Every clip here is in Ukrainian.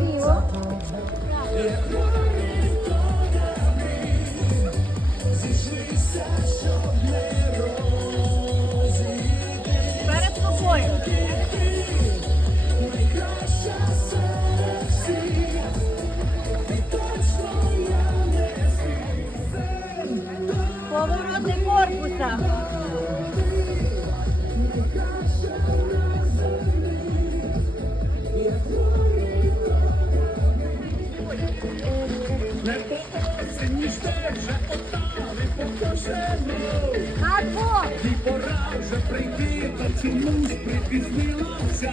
Ліво. Перед тобою. Повороти корпуса. Не по осені жде вже отави покошено. На двох. І пора вже прийти, та чомусь припізнилася.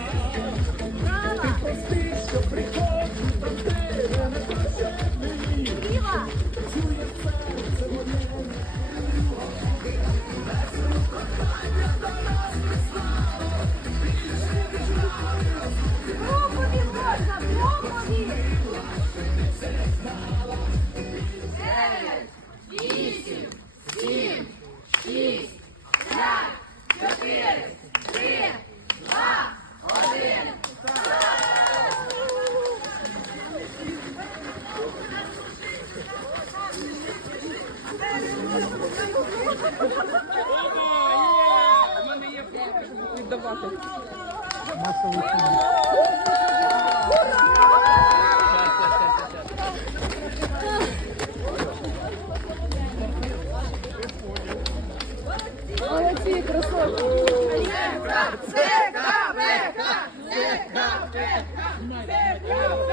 Молодці, Perdeu!